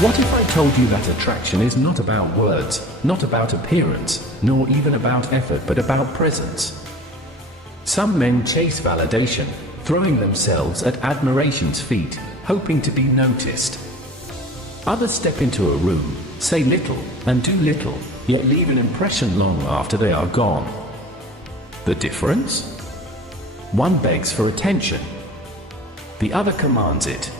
What if I told you that attraction is not about words, not about appearance, nor even about effort, but about presence? Some men chase validation, throwing themselves at admiration's feet, hoping to be noticed. Others step into a room, say little, and do little, yet leave an impression long after they are gone. The difference? One begs for attention. The other commands it.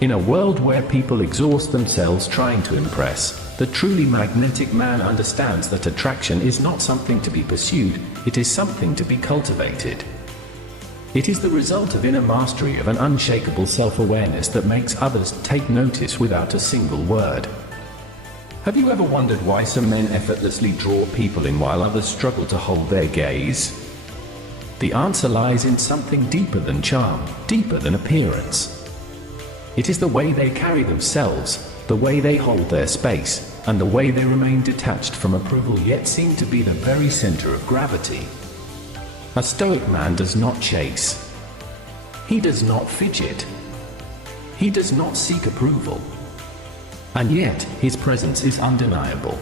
In a world where people exhaust themselves trying to impress, the truly magnetic man understands that attraction is not something to be pursued, it is something to be cultivated. It is the result of inner mastery of an unshakable self-awareness that makes others take notice without a single word. Have you ever wondered why some men effortlessly draw people in while others struggle to hold their gaze? The answer lies in something deeper than charm, deeper than appearance. It is the way they carry themselves, the way they hold their space, and the way they remain detached from approval yet seem to be the very center of gravity. A Stoic man does not chase. He does not fidget. He does not seek approval. And yet, his presence is undeniable.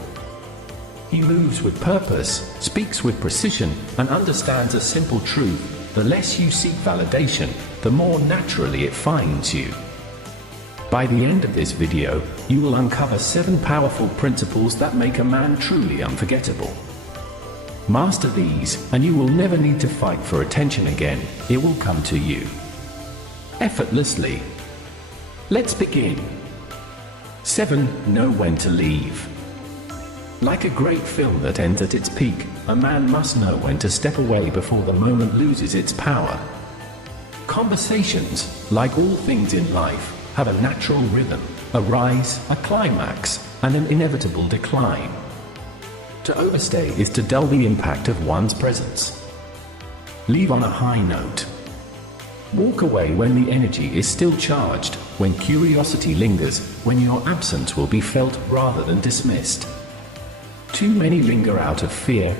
He moves with purpose, speaks with precision, and understands a simple truth: the less you seek validation, the more naturally it finds you. By the end of this video, you will uncover 7 powerful principles that make a man truly unforgettable. Master these, and you will never need to fight for attention again. It will come to you effortlessly. Let's begin. 7. Know when to leave. Like a great film that ends at its peak, a man must know when to step away before the moment loses its power. Conversations, like all things in life, have a natural rhythm, a rise, a climax, and an inevitable decline. To overstay is to dull the impact of one's presence. Leave on a high note. Walk away when the energy is still charged, when curiosity lingers, when your absence will be felt rather than dismissed. Too many linger out of fear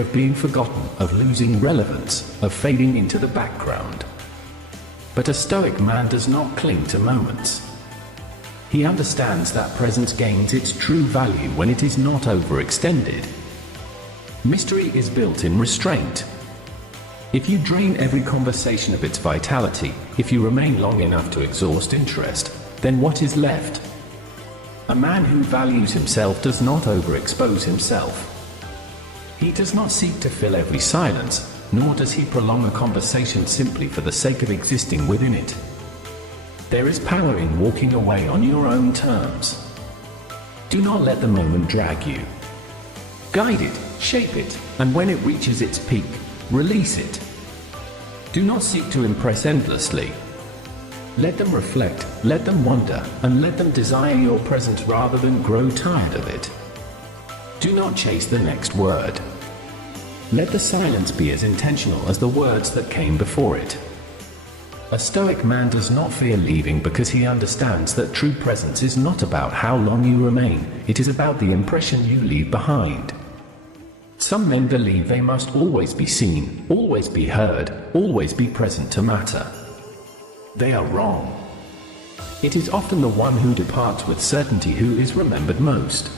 of being forgotten, of losing relevance, of fading into the background. But a Stoic man does not cling to moments. He understands that presence gains its true value when it is not overextended. Mystery is built in restraint. If you drain every conversation of its vitality, if you remain long enough to exhaust interest, then what is left? A man who values himself does not overexpose himself. He does not seek to fill every silence, nor does he prolong a conversation simply for the sake of existing within it. There is power in walking away on your own terms. Do not let the moment drag you. Guide it, shape it, and when it reaches its peak, release it. Do not seek to impress endlessly. Let them reflect, let them wonder, and let them desire your presence rather than grow tired of it. Do not chase the next word. Let the silence be as intentional as the words that came before it. A Stoic man does not fear leaving because he understands that true presence is not about how long you remain, it is about the impression you leave behind. Some men believe they must always be seen, always be heard, always be present to matter. They are wrong. It is often the one who departs with certainty who is remembered most.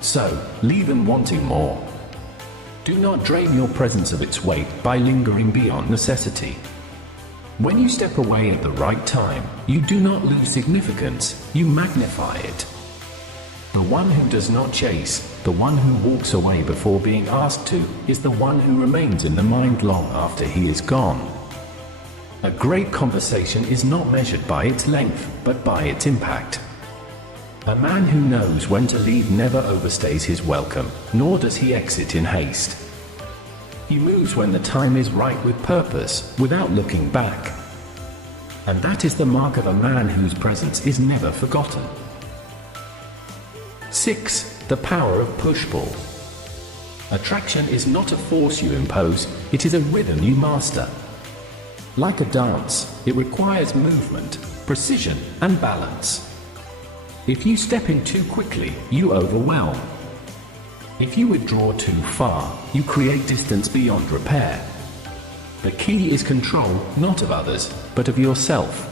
So, leave them wanting more. Do not drain your presence of its weight by lingering beyond necessity. When you step away at the right time, you do not lose significance, you magnify it. The one who does not chase, the one who walks away before being asked to, is the one who remains in the mind long after he is gone. A great conversation is not measured by its length, but by its impact. A man who knows when to leave never overstays his welcome, nor does he exit in haste. He moves when the time is right with purpose, without looking back. And that is the mark of a man whose presence is never forgotten. 6. The power of push-pull. Attraction is not a force you impose, it is a rhythm you master. Like a dance, it requires movement, precision, and balance. If you step in too quickly, you overwhelm. If you withdraw too far, you create distance beyond repair. The key is control, not of others, but of yourself.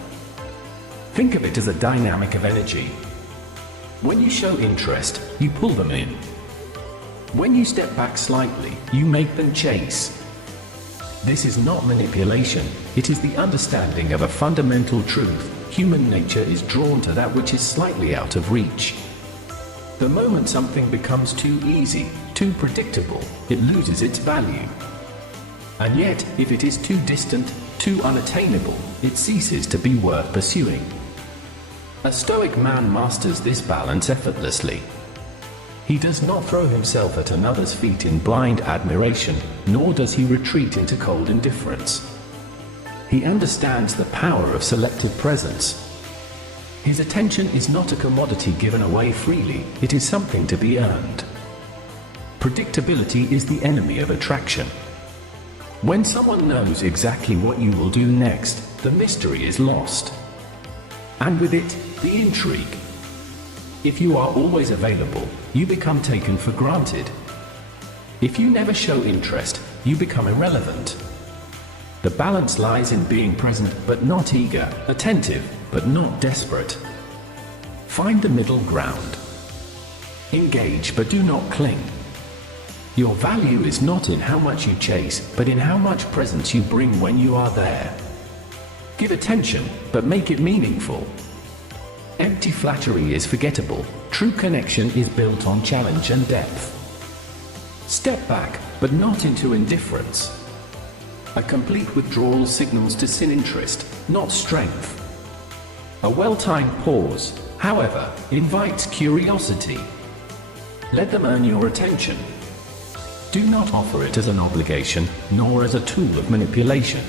Think of it as a dynamic of energy. When you show interest, you pull them in. When you step back slightly, you make them chase. This is not manipulation, it is the understanding of a fundamental truth. Human nature is drawn to that which is slightly out of reach. The moment something becomes too easy, too predictable, it loses its value. And yet, if it is too distant, too unattainable, it ceases to be worth pursuing. A Stoic man masters this balance effortlessly. He does not throw himself at another's feet in blind admiration, nor does he retreat into cold indifference. He understands the power of selective presence. His attention is not a commodity given away freely, it is something to be earned. Predictability is the enemy of attraction. When someone knows exactly what you will do next, the mystery is lost. And with it, the intrigue. If you are always available, you become taken for granted. If you never show interest, you become irrelevant. The balance lies in being present but not eager, attentive but not desperate. Find the middle ground. Engage but do not cling. Your value is not in how much you chase, but in how much presence you bring when you are there. Give attention, but make it meaningful. Empty flattery is forgettable. True connection is built on challenge and depth. Step back, but not into indifference. A complete withdrawal signals disinterest, not strength. A well-timed pause, however, invites curiosity. Let them earn your attention. Do not offer it as an obligation, nor as a tool of manipulation.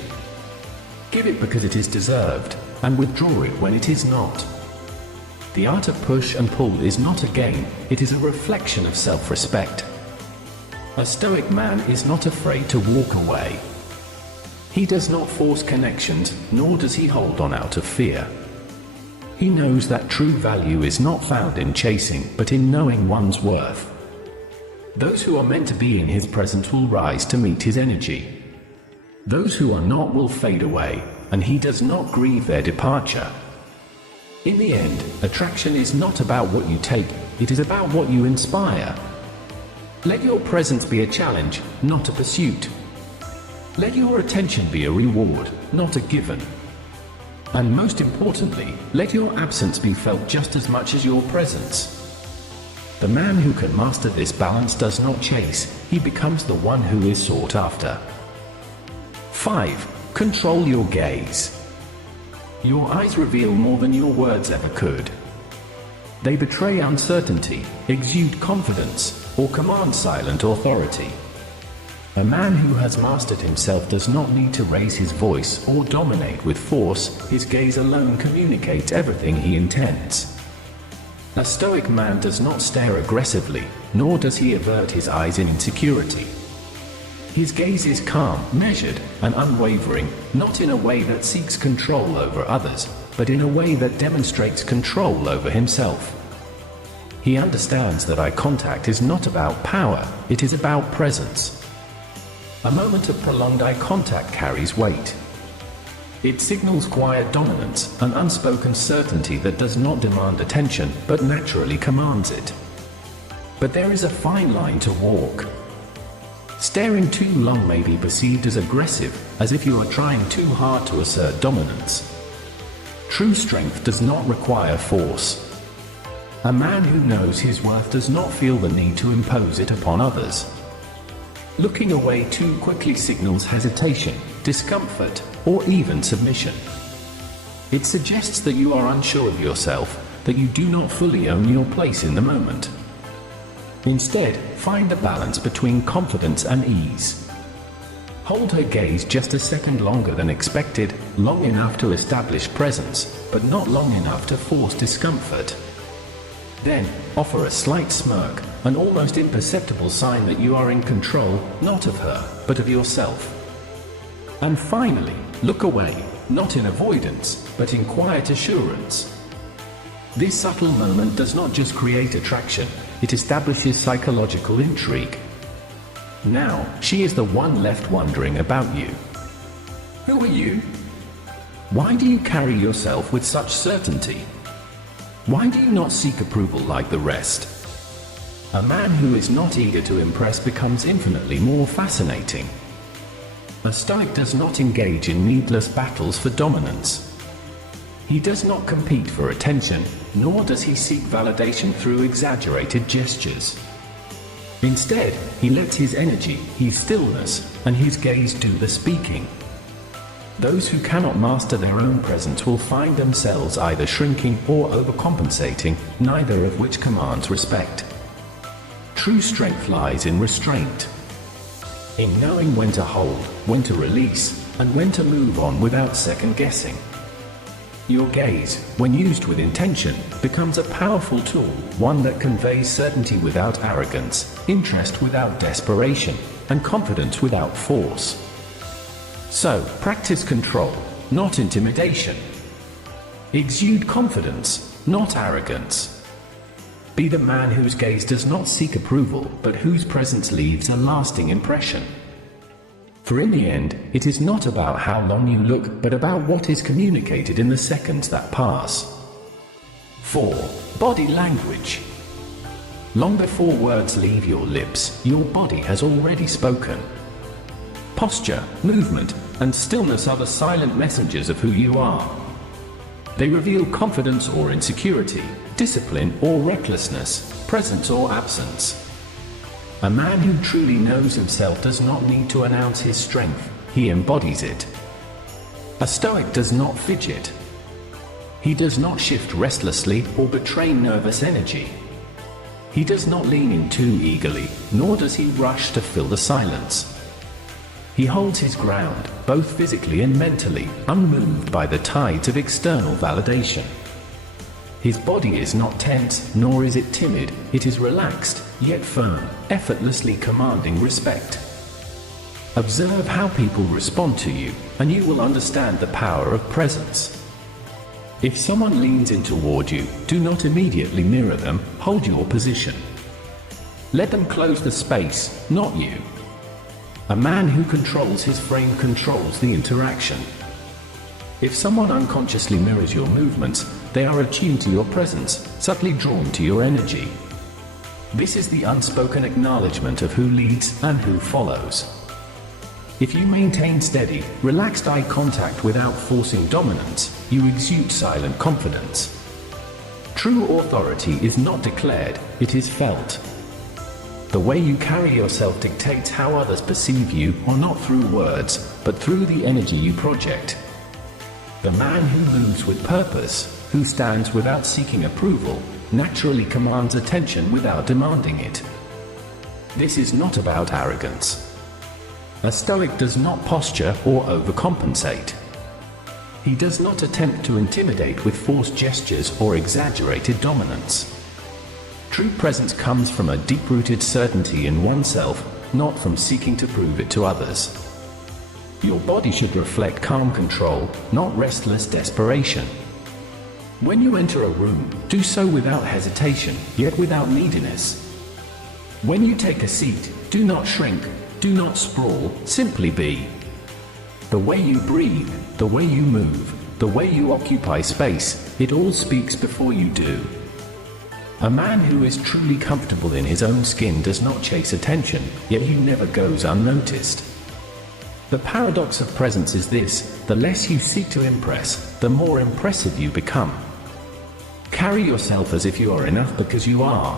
Give it because it is deserved, and withdraw it when it is not. The art of push and pull is not a game, it is a reflection of self-respect. A Stoic man is not afraid to walk away. He does not force connections, nor does he hold on out of fear. He knows that true value is not found in chasing, but in knowing one's worth. Those who are meant to be in his presence will rise to meet his energy. Those who are not will fade away, and he does not grieve their departure. In the end, attraction is not about what you take, it is about what you inspire. Let your presence be a challenge, not a pursuit. Let your attention be a reward, not a given. And most importantly, let your absence be felt just as much as your presence. The man who can master this balance does not chase, he becomes the one who is sought after. 5. Control your gaze. Your eyes reveal more than your words ever could. They betray uncertainty, exude confidence, or command silent authority. A man who has mastered himself does not need to raise his voice or dominate with force, his gaze alone communicates everything he intends. A Stoic man does not stare aggressively, nor does he avert his eyes in insecurity. His gaze is calm, measured, and unwavering, not in a way that seeks control over others, but in a way that demonstrates control over himself. He understands that eye contact is not about power, it is about presence. A moment of prolonged eye contact carries weight. It signals quiet dominance, an unspoken certainty that does not demand attention, but naturally commands it. But there is a fine line to walk. Staring too long may be perceived as aggressive, as if you are trying too hard to assert dominance. True strength does not require force. A man who knows his worth does not feel the need to impose it upon others. Looking away too quickly signals hesitation, discomfort, or even submission. It suggests that you are unsure of yourself, that you do not fully own your place in the moment. Instead, find the balance between confidence and ease. Hold her gaze just a second longer than expected, long enough to establish presence, but not long enough to force discomfort. Then, offer a slight smirk, an almost imperceptible sign that you are in control, not of her, but of yourself. And finally, look away, not in avoidance, but in quiet assurance. This subtle moment does not just create attraction, it establishes psychological intrigue. Now, she is the one left wondering about you. Who are you? Why do you carry yourself with such certainty? Why do you not seek approval like the rest? A man who is not eager to impress becomes infinitely more fascinating. A Stoic does not engage in needless battles for dominance. He does not compete for attention, nor does he seek validation through exaggerated gestures. Instead, he lets his energy, his stillness, and his gaze do the speaking. Those who cannot master their own presence will find themselves either shrinking or overcompensating, neither of which commands respect. True strength lies in restraint. In knowing when to hold, when to release, and when to move on without second guessing. Your gaze, when used with intention, becomes a powerful tool, one that conveys certainty without arrogance, interest without desperation, and confidence without force. So, practice control, not intimidation. Exude confidence, not arrogance. Be the man whose gaze does not seek approval, but whose presence leaves a lasting impression. For in the end, it is not about how long you look, but about what is communicated in the seconds that pass. 4. Body language. Long before words leave your lips, your body has already spoken. Posture, movement, and stillness are the silent messengers of who you are. They reveal confidence or insecurity, discipline or recklessness, presence or absence. A man who truly knows himself does not need to announce his strength, he embodies it. A Stoic does not fidget. He does not shift restlessly or betray nervous energy. He does not lean in too eagerly, nor does he rush to fill the silence. He holds his ground, both physically and mentally, unmoved by the tides of external validation. His body is not tense, nor is it timid, it is relaxed, yet firm, effortlessly commanding respect. Observe how people respond to you, and you will understand the power of presence. If someone leans in toward you, do not immediately mirror them, hold your position. Let them close the space, not you. A man who controls his frame controls the interaction. If someone unconsciously mirrors your movements, they are attuned to your presence, subtly drawn to your energy. This is the unspoken acknowledgement of who leads and who follows. If you maintain steady, relaxed eye contact without forcing dominance, you exude silent confidence. True authority is not declared, it is felt. The way you carry yourself dictates how others perceive you, or not through words, but through the energy you project. The man who moves with purpose, who stands without seeking approval, naturally commands attention without demanding it. This is not about arrogance. A Stoic does not posture or overcompensate. He does not attempt to intimidate with forced gestures or exaggerated dominance. True presence comes from a deep-rooted certainty in oneself, not from seeking to prove it to others. Your body should reflect calm control, not restless desperation. When you enter a room, do so without hesitation, yet without neediness. When you take a seat, do not shrink, do not sprawl, simply be. The way you breathe, the way you move, the way you occupy space, it all speaks before you do. A man who is truly comfortable in his own skin does not chase attention, yet he never goes unnoticed. The paradox of presence is this: the less you seek to impress, the more impressive you become. Carry yourself as if you are enough because you are.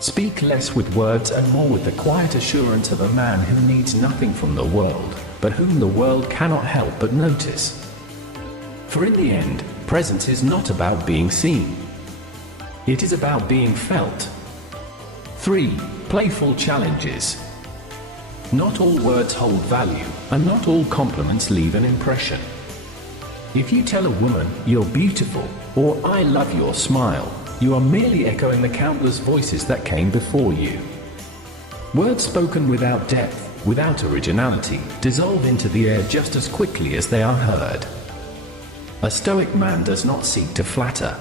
Speak less with words and more with the quiet assurance of a man who needs nothing from the world, but whom the world cannot help but notice. For in the end, presence is not about being seen. It is about being felt. 3. Playful challenges. Not all words hold value, and not all compliments leave an impression. If you tell a woman, "You're beautiful," or "I love your smile," you are merely echoing the countless voices that came before you. Words spoken without depth, without originality, dissolve into the air just as quickly as they are heard. A Stoic man does not seek to flatter.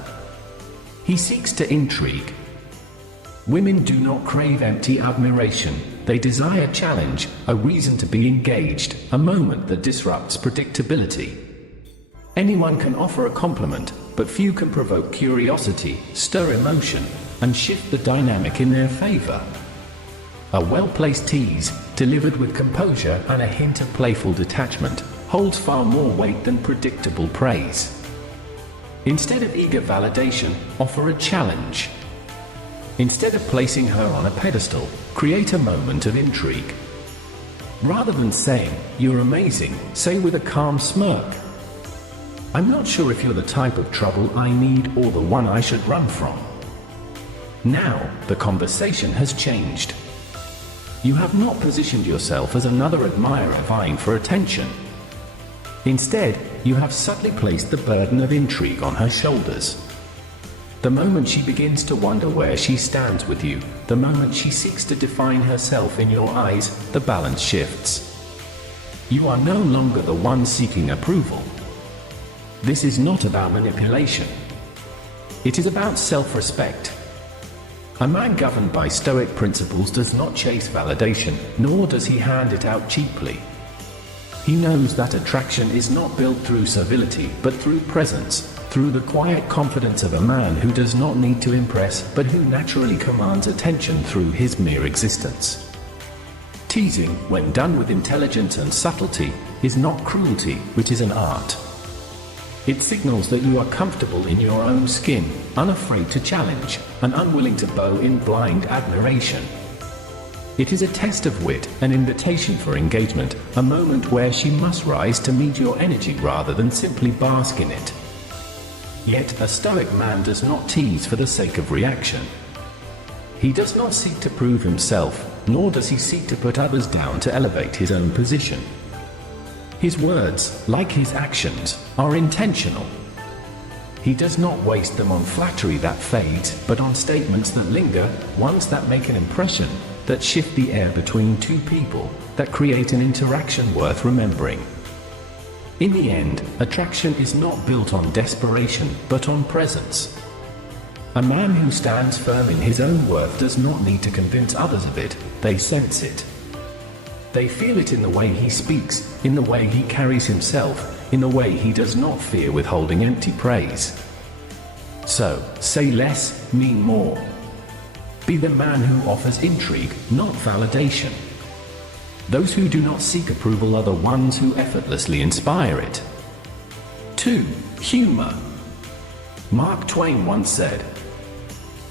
He seeks to intrigue. Women do not crave empty admiration, they desire challenge, a reason to be engaged, a moment that disrupts predictability. Anyone can offer a compliment, but few can provoke curiosity, stir emotion, and shift the dynamic in their favor. A well-placed tease, delivered with composure and a hint of playful detachment, holds far more weight than predictable praise. Instead of eager validation, offer a challenge. Instead of placing her on a pedestal, create a moment of intrigue. Rather than saying, "You're amazing," say with a calm smirk, "I'm not sure if you're the type of trouble I need or the one I should run from." Now, the conversation has changed. You have not positioned yourself as another admirer vying for attention. Instead, you have subtly placed the burden of intrigue on her shoulders. The moment she begins to wonder where she stands with you, the moment she seeks to define herself in your eyes, the balance shifts. You are no longer the one seeking approval. This is not about manipulation. It is about self-respect. A man governed by Stoic principles does not chase validation, nor does he hand it out cheaply. He knows that attraction is not built through servility, but through presence, through the quiet confidence of a man who does not need to impress, but who naturally commands attention through his mere existence. Teasing, when done with intelligence and subtlety, is not cruelty, which is an art. It signals that you are comfortable in your own skin, unafraid to challenge, and unwilling to bow in blind admiration. It is a test of wit, an invitation for engagement, a moment where she must rise to meet your energy rather than simply bask in it. Yet, a Stoic man does not tease for the sake of reaction. He does not seek to prove himself, nor does he seek to put others down to elevate his own position. His words, like his actions, are intentional. He does not waste them on flattery that fades, but on statements that linger, ones that make an impression, that shift the air between two people, that create an interaction worth remembering. In the end, attraction is not built on desperation, but on presence. A man who stands firm in his own worth does not need to convince others of it, they sense it. They feel it in the way he speaks, in the way he carries himself, in the way he does not fear withholding empty praise. So, say less, mean more. Be the man who offers intrigue, not validation. Those who do not seek approval are the ones who effortlessly inspire it. 2. Humor. Mark Twain once said,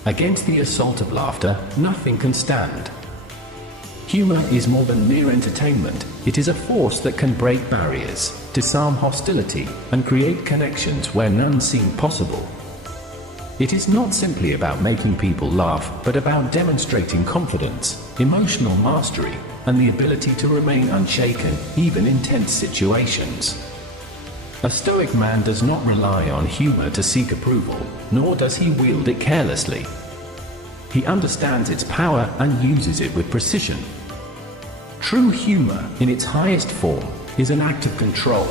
"Against the assault of laughter, nothing can stand." Humor is more than mere entertainment, it is a force that can break barriers, disarm hostility, and create connections where none seem possible. It is not simply about making people laugh, but about demonstrating confidence, emotional mastery, and the ability to remain unshaken, even in tense situations. A Stoic man does not rely on humor to seek approval, nor does he wield it carelessly. He understands its power and uses it with precision. True humor, in its highest form, is an act of control.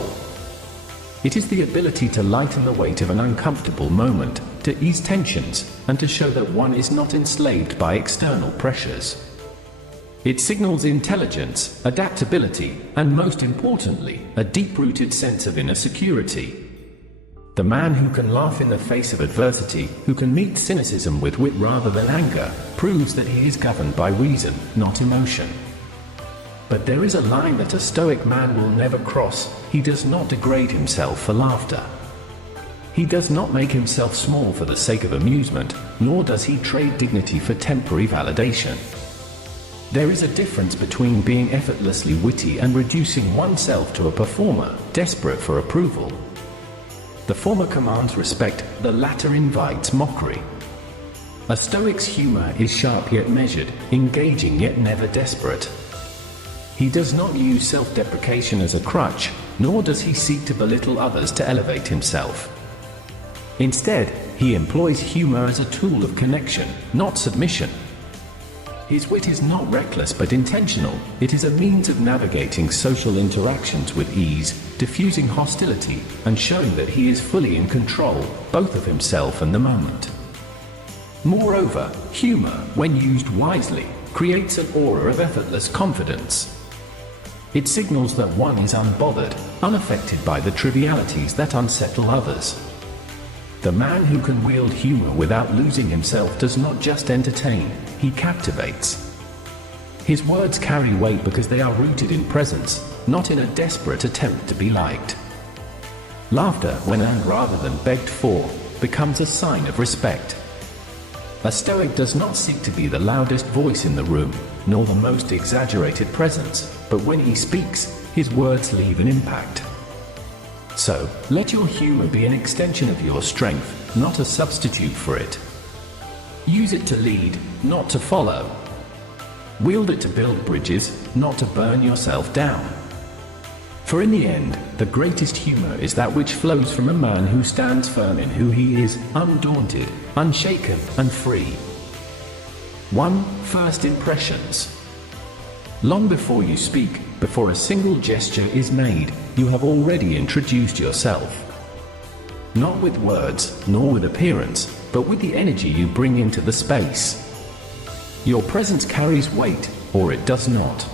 It is the ability to lighten the weight of an uncomfortable moment, to ease tensions, and to show that one is not enslaved by external pressures. It signals intelligence, adaptability, and most importantly, a deep-rooted sense of inner security. The man who can laugh in the face of adversity, who can meet cynicism with wit rather than anger, proves that he is governed by reason, not emotion. But there is a line that a Stoic man will never cross. He does not degrade himself for laughter. He does not make himself small for the sake of amusement, nor does he trade dignity for temporary validation. There is a difference between being effortlessly witty and reducing oneself to a performer, desperate for approval. The former commands respect, the latter invites mockery. A Stoic's humor is sharp yet measured, engaging yet never desperate. He does not use self-deprecation as a crutch, nor does he seek to belittle others to elevate himself. Instead, he employs humor as a tool of connection, not submission. His wit is not reckless but intentional. It is a means of navigating social interactions with ease, diffusing hostility, and showing that he is fully in control, both of himself and the moment. Moreover, humor, when used wisely, creates an aura of effortless confidence. It signals that one is unbothered, unaffected by the trivialities that unsettle others. The man who can wield humor without losing himself does not just entertain, he captivates. His words carry weight because they are rooted in presence, not in a desperate attempt to be liked. Laughter, when earned rather than begged for, becomes a sign of respect. A Stoic does not seek to be the loudest voice in the room, nor the most exaggerated presence, but when he speaks, his words leave an impact. So, let your humor be an extension of your strength, not a substitute for it. Use it to lead, not to follow. Wield it to build bridges, not to burn yourself down. For in the end, the greatest humor is that which flows from a man who stands firm in who he is, undaunted, unshaken, and free. 1. First impressions. Long before you speak, before a single gesture is made, you have already introduced yourself. Not with words, nor with appearance, but with the energy you bring into the space. Your presence carries weight, or it does not.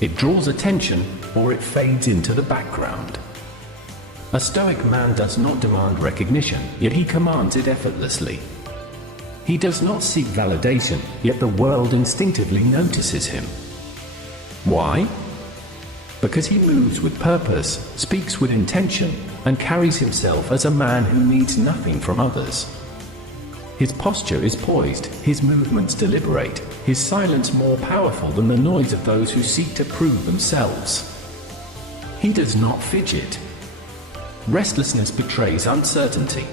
It draws attention, or it fades into the background. A Stoic man does not demand recognition, yet he commands it effortlessly. He does not seek validation, yet the world instinctively notices him. Why? Because he moves with purpose, speaks with intention, and carries himself as a man who needs nothing from others. His posture is poised, his movements deliberate, his silence more powerful than the noise of those who seek to prove themselves. He does not fidget. Restlessness betrays uncertainty.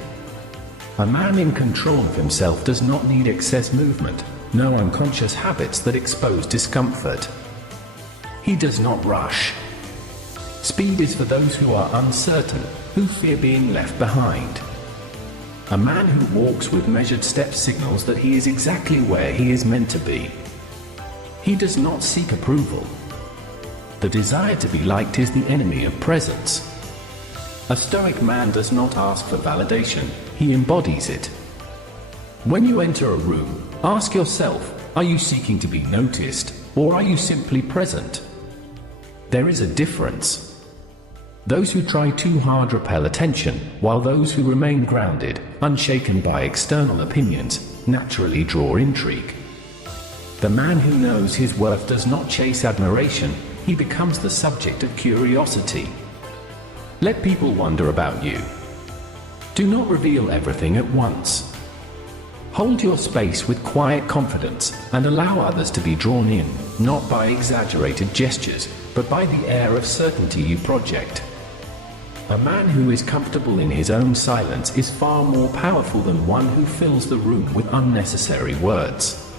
A man in control of himself does not need excess movement, no unconscious habits that expose discomfort. He does not rush. Speed is for those who are uncertain, who fear being left behind. A man who walks with measured steps signals that he is exactly where he is meant to be. He does not seek approval. The desire to be liked is the enemy of presence. A Stoic man does not ask for validation, he embodies it. When you enter a room, ask yourself, are you seeking to be noticed, or are you simply present? There is a difference. Those who try too hard repel attention, while those who remain grounded, unshaken by external opinions, naturally draw intrigue. The man who knows his worth does not chase admiration, he becomes the subject of curiosity. Let people wonder about you. Do not reveal everything at once. Hold your space with quiet confidence, and allow others to be drawn in, not by exaggerated gestures, but by the air of certainty you project. A man who is comfortable in his own silence is far more powerful than one who fills the room with unnecessary words.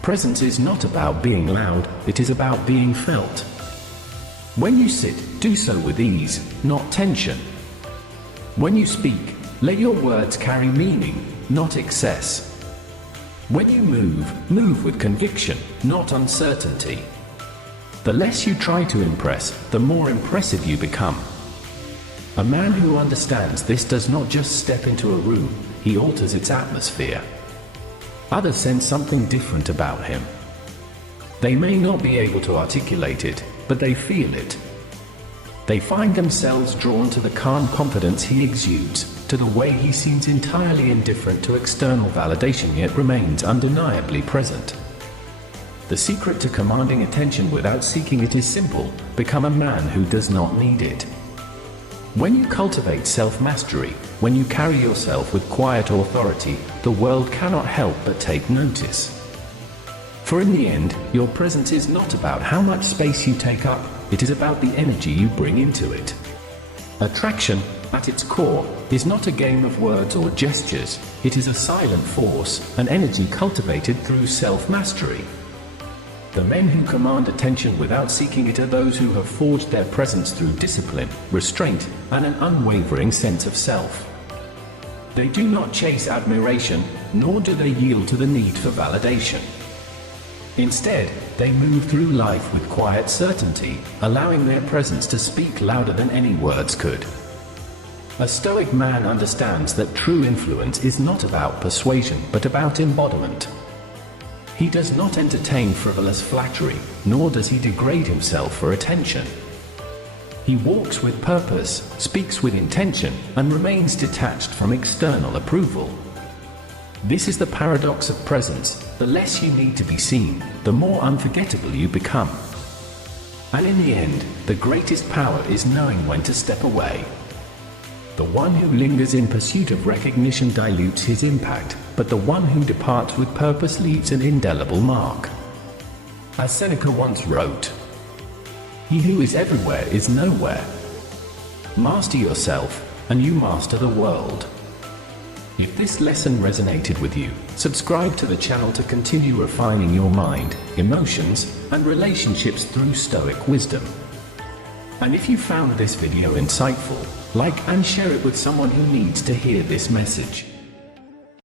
Presence is not about being loud, it is about being felt. When you sit, do so with ease, not tension. When you speak, let your words carry meaning, not excess. When you move with conviction, not uncertainty. The less you try to impress, the more impressive you become. A man who understands this does not just step into a room, he alters its atmosphere. Others sense something different about him. They may not be able to articulate it, but they feel it. They find themselves drawn to the calm confidence he exudes, to the way he seems entirely indifferent to external validation yet remains undeniably present. The secret to commanding attention without seeking it is simple: become a man who does not need it. When you cultivate self-mastery, when you carry yourself with quiet authority, the world cannot help but take notice. For in the end, your presence is not about how much space you take up, it is about the energy you bring into it. Attraction, at its core, is not a game of words or gestures, it is a silent force, an energy cultivated through self-mastery. The men who command attention without seeking it are those who have forged their presence through discipline, restraint, and an unwavering sense of self. They do not chase admiration, nor do they yield to the need for validation. Instead, they move through life with quiet certainty, allowing their presence to speak louder than any words could. A Stoic man understands that true influence is not about persuasion but about embodiment. He does not entertain frivolous flattery, nor does he degrade himself for attention. He walks with purpose, speaks with intention, and remains detached from external approval. This is the paradox of presence: the less you need to be seen, the more unforgettable you become. And in the end, the greatest power is knowing when to step away. The one who lingers in pursuit of recognition dilutes his impact, but the one who departs with purpose leaves an indelible mark. As Seneca once wrote, "He who is everywhere is nowhere." Master yourself, and you master the world. If this lesson resonated with you, subscribe to the channel to continue refining your mind, emotions, and relationships through Stoic wisdom. And if you found this video insightful, like and share it with someone who needs to hear this message.